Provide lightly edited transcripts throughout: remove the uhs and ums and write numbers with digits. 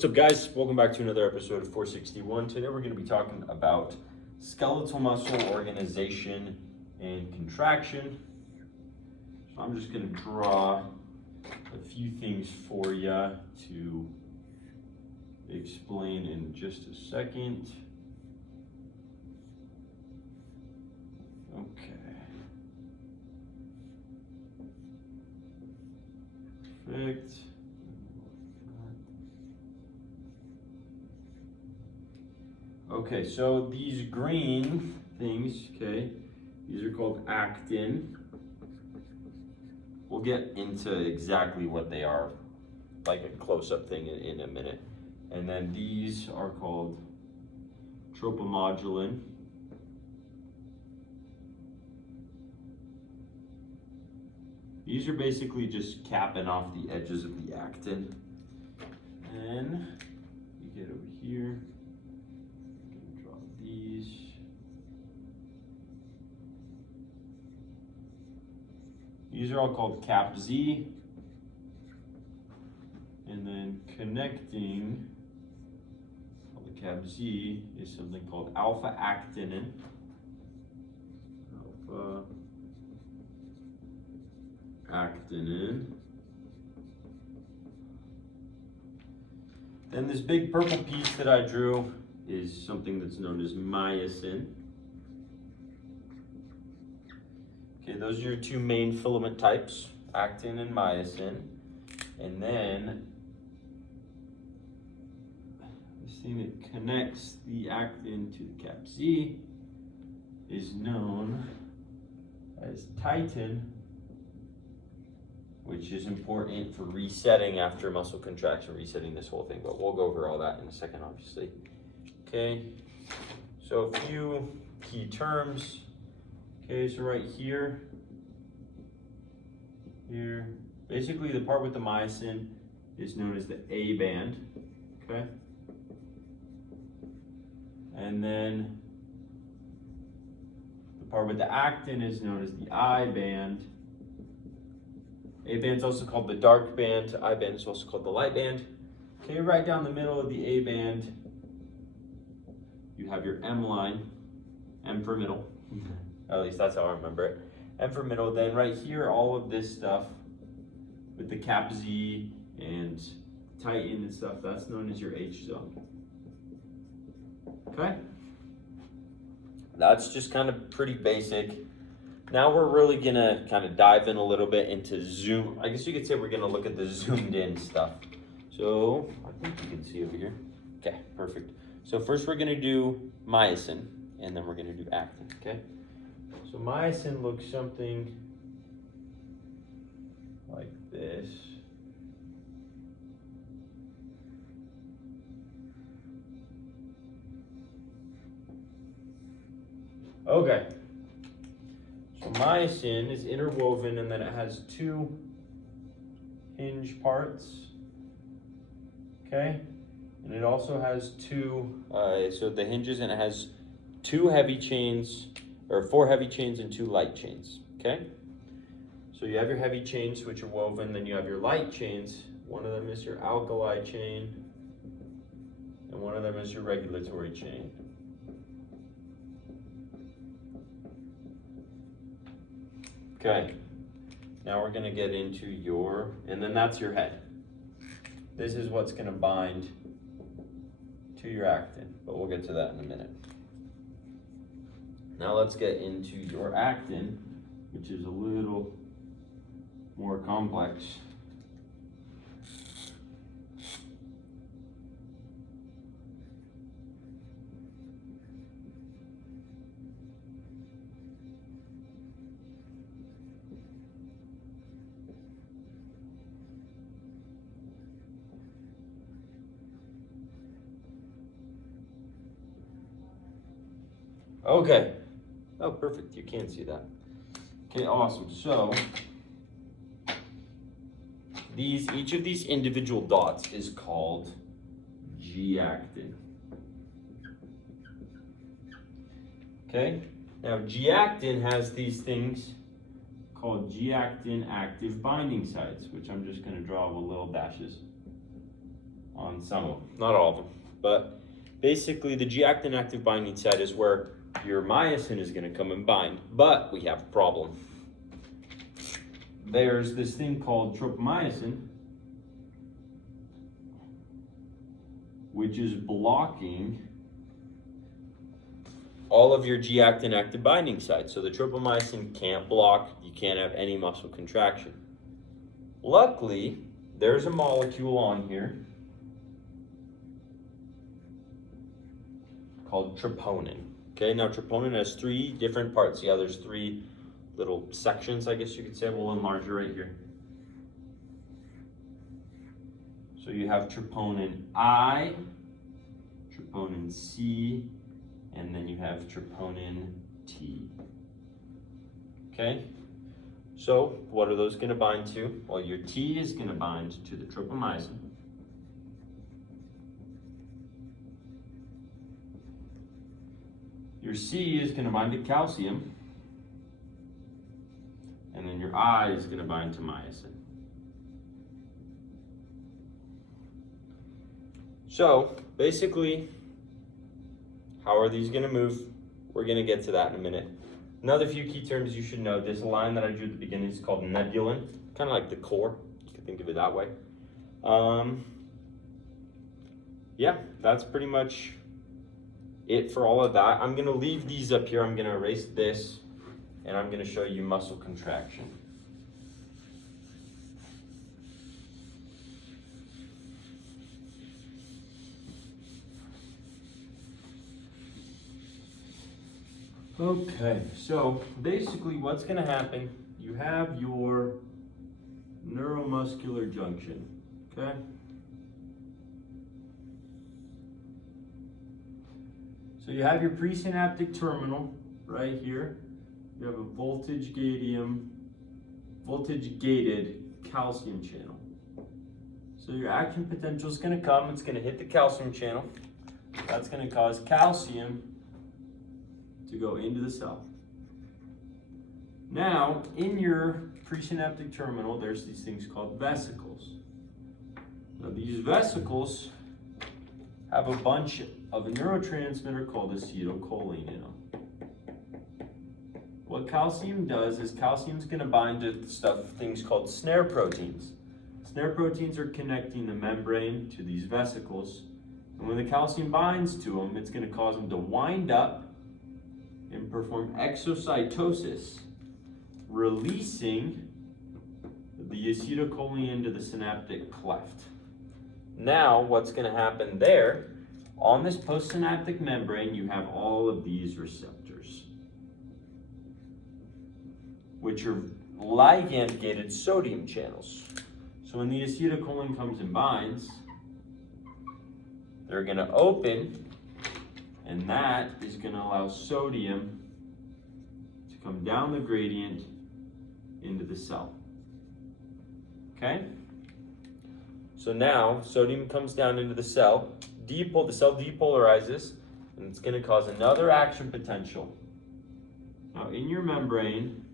What's up, guys? Welcome back to another episode of 461. Today we're going to be talking about skeletal muscle organization and contraction. So I'm just going to draw a few things for you to explain in just a second. Okay. Perfect. Okay, so these green things, okay, these are called actin. We'll get into exactly what they are, like a close-up thing in a minute. And then these are called tropomodulin. These are basically just capping off the edges of the actin. And you get over here. These are all called cap Z, and then connecting the cap Z is something called alpha actinin. Alpha actinin. Then this big purple piece that I drew is something that's known as myosin. Okay, those are your two main filament types, actin and myosin. And then this thing that connects the actin to the cap Z is known as titin, which is important for resetting after muscle contraction, resetting this whole thing. But we'll go over all that in a second, obviously. Okay, so a few key terms. Okay, so right here, basically the part with the myosin is known as the A band, okay? And then the part with the actin is known as the I band. A band is also called the dark band, I band is also called the light band. Okay, right down the middle of the A band, you have your M line, M for middle. At least that's how I remember it. M for middle. Then right here, all of this stuff with the cap Z and titin and stuff, that's known as your H zone. Okay? That's just kind of pretty basic. Now we're really gonna kind of dive in a little bit into zoom. I guess you could say we're gonna look at the zoomed in stuff. So I think you can see over here. Okay, perfect. So first we're gonna do myosin, and then we're gonna do actin, okay? So myosin looks something like this. Okay. So myosin is interwoven, and then it has two hinge parts, okay? And it also has so the hinges, and it has two heavy chains, or four heavy chains and two light chains, okay? So you have your heavy chains, which are woven, then you have your light chains. One of them is your alkali chain, and one of them is your regulatory chain. Okay, now we're gonna get into and then that's your head. This is what's gonna bind to your actin, but we'll get to that in a minute. Now let's get into your actin, which is a little more complex. Okay. Oh, perfect. You can see that. Okay, awesome. So each of these individual dots is called G-actin. Okay? Now, G-actin has these things called G-actin active binding sites, which I'm just going to draw with little dashes on some of them, not all of them. But basically the G-actin active binding site is where your myosin is going to come and bind. But we have a problem. There's this thing called tropomyosin, which is blocking all of your G-actin active binding sites. So the tropomyosin can't block, you can't have any muscle contraction. Luckily, there's a molecule on here called troponin. Okay, now troponin has 3 different parts. Yeah, there's 3 little sections, I guess you could say. We'll enlarge it right here. So you have troponin I, troponin C, and then you have troponin T. Okay, so what are those going to bind to? Well, your T is going to bind to the tropomyosin. Your C is going to bind to calcium. And then your I is going to bind to myosin. So basically, how are these going to move? We're going to get to that in a minute. Another few key terms you should know. This line that I drew at the beginning is called nebulin, kind of like the core. You can think of it that way. Yeah, that's pretty much it for all of that. I'm going to leave these up here. I'm going to erase this, and I'm going to show you muscle contraction. Okay, so basically what's going to happen, you have your neuromuscular junction, okay? So you have your presynaptic terminal right here. You have a voltage-gated calcium channel. So your action potential is going to come, it's going to hit the calcium channel. That's going to cause calcium to go into the cell. Now, in your presynaptic terminal, there's these things called vesicles. Now, these vesicles have a bunch of a neurotransmitter called acetylcholine in them. What calcium does is calcium's going to bind to things called snare proteins. Snare proteins are connecting the membrane to these vesicles, and when the calcium binds to them, it's going to cause them to wind up and perform exocytosis, releasing the acetylcholine into the synaptic cleft. Now, what's going to happen there, on this postsynaptic membrane, you have all of these receptors, which are ligand-gated sodium channels. So when the acetylcholine comes and binds, they're going to open, and that is going to allow sodium to come down the gradient into the cell. Okay? So now sodium comes down into the cell, the cell depolarizes, and it's going to cause another action potential. Now in your membrane,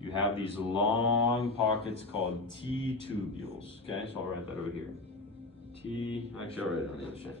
you have these long pockets called T-tubules. Okay, so I'll write that over here. Actually I'll write it on the other side.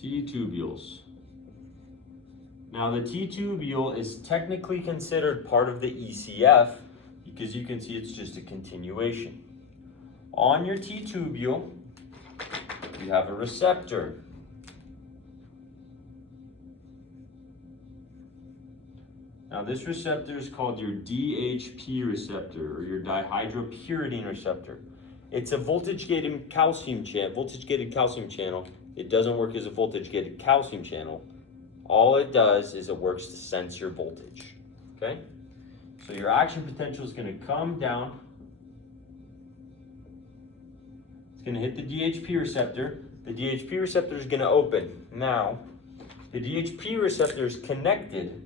T-tubules. Now the T-tubule is technically considered part of the ECF because you can see it's just a continuation. On your T-tubule, you have a receptor. Now this receptor is called your DHP receptor, or your dihydropyridine receptor. It's a voltage-gated calcium channel. It doesn't work as a voltage-gated calcium channel. All it does is it works to sense your voltage, okay? So your action potential is going to come down. It's going to hit the DHP receptor. The DHP receptor is going to open. Now, the DHP receptor is connected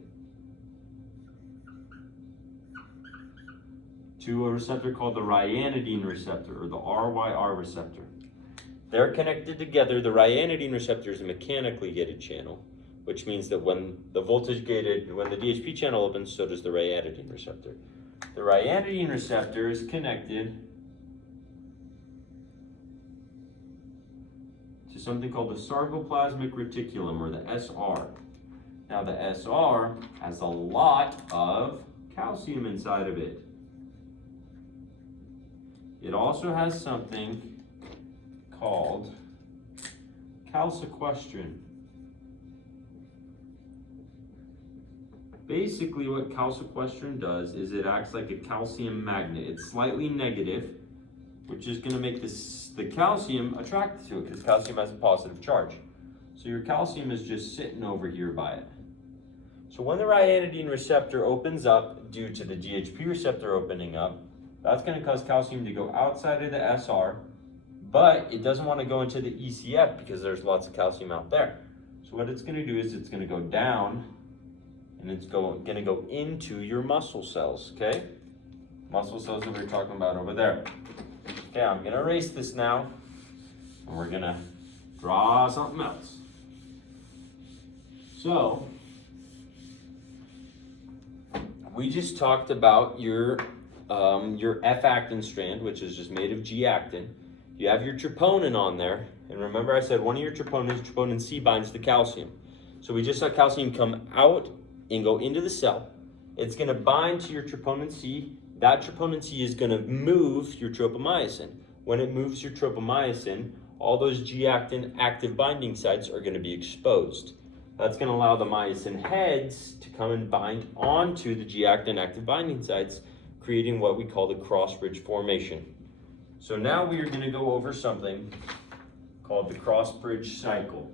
to a receptor called the ryanodine receptor, or the RYR receptor. They're connected together. The ryanodine receptor is a mechanically gated channel, which means that when the DHP channel opens, so does the ryanodine receptor. The ryanodine receptor is connected is something called the sarcoplasmic reticulum, or the SR. Now the SR has a lot of calcium inside of it. It also has something called calsequestrin. Basically what calsequestrin does is it acts like a calcium magnet. It's slightly negative, which is going to make the calcium attracted to it because calcium has a positive charge. So your calcium is just sitting over here by it. So when the ryanodine receptor opens up due to the GHP receptor opening up, that's going to cause calcium to go outside of the SR, but it doesn't want to go into the ECF because there's lots of calcium out there. So what it's going to do is it's going to go down and it's going to go into your muscle cells, okay? Muscle cells that we were talking about over there. Okay, I'm going to erase this now and we're going to draw something else. So, we just talked about your F-actin strand, which is just made of G-actin. You have your troponin on there, and remember I said one of your troponins, troponin C, binds the calcium. So we just saw calcium come out and go into the cell. It's going to bind to your troponin C. That troponin C is going to move your tropomyosin. When it moves your tropomyosin, all those G-actin active binding sites are going to be exposed. That's going to allow the myosin heads to come and bind onto the G-actin active binding sites, creating what we call the cross-bridge formation. So now we are going to go over something called the cross-bridge cycle.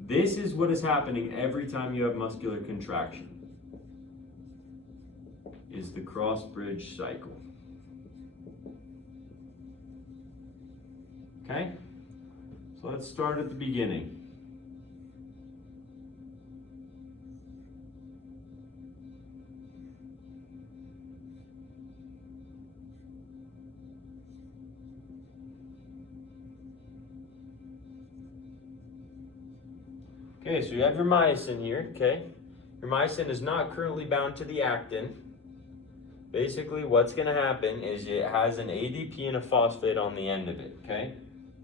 This is what is happening every time you have muscular contraction, is the cross-bridge cycle. Okay? So let's start at the beginning. Okay, so you have your myosin here, okay? Your myosin is not currently bound to the actin. Basically, what's going to happen is it has an ADP and a phosphate on the end of it, okay?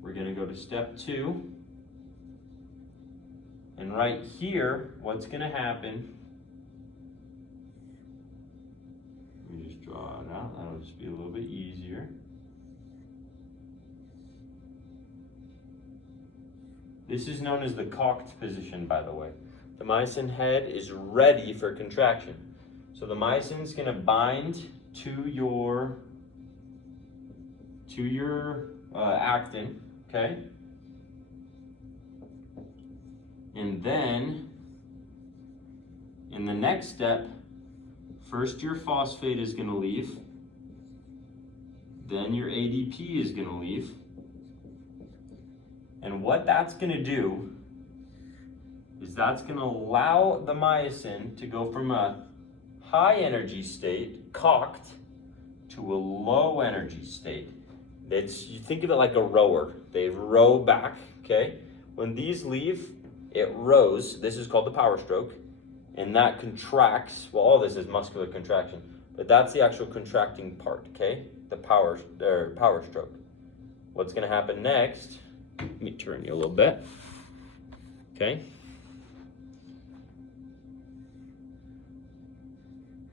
We're going to go to step 2. And right here, what's going to happen, let me just draw it out. That'll just be a little bit easier. This is known as the cocked position, by the way. The myosin head is ready for contraction. So the myosin is going to bind to your actin, okay? And then, in the next step, first your phosphate is going to leave, then your ADP is going to leave. And what that's going to do is that's going to allow the myosin to go from a high energy state, cocked, to a low energy state. You think of it like a rower. They row back, okay? When these leave, it rows. This is called the power stroke. And that contracts. Well, all this is muscular contraction. But that's the actual contracting part, okay? The power stroke. What's going to happen next? Let me turn you a little bit. Okay.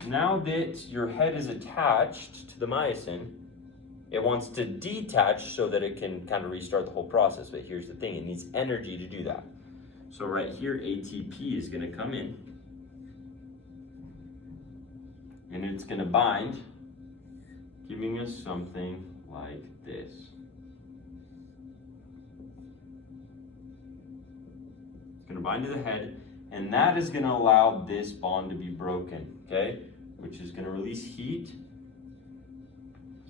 Now that your head is attached to the myosin, it wants to detach so that it can kind of restart the whole process. But here's the thing, it needs energy to do that. So right here, ATP is going to come in. And it's going to bind, giving us something like this. Going to bind to the head, and that is going to allow this bond to be broken, okay? Which is going to release heat.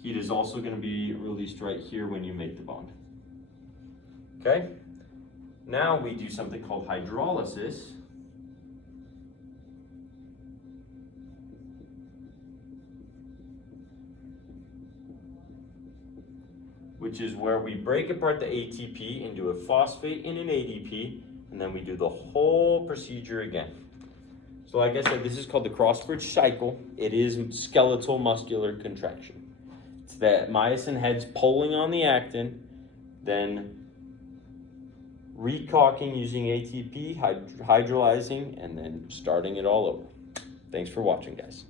Heat is also going to be released right here when you make the bond. Okay? Now we do something called hydrolysis. Which is where we break apart the ATP into a phosphate and an ADP, and then we do the whole procedure again. So like I said, this is called the cross-bridge cycle. It is skeletal muscular contraction. It's that myosin head's pulling on the actin, then recaulking using ATP, hydrolyzing, and then starting it all over. Thanks for watching, guys.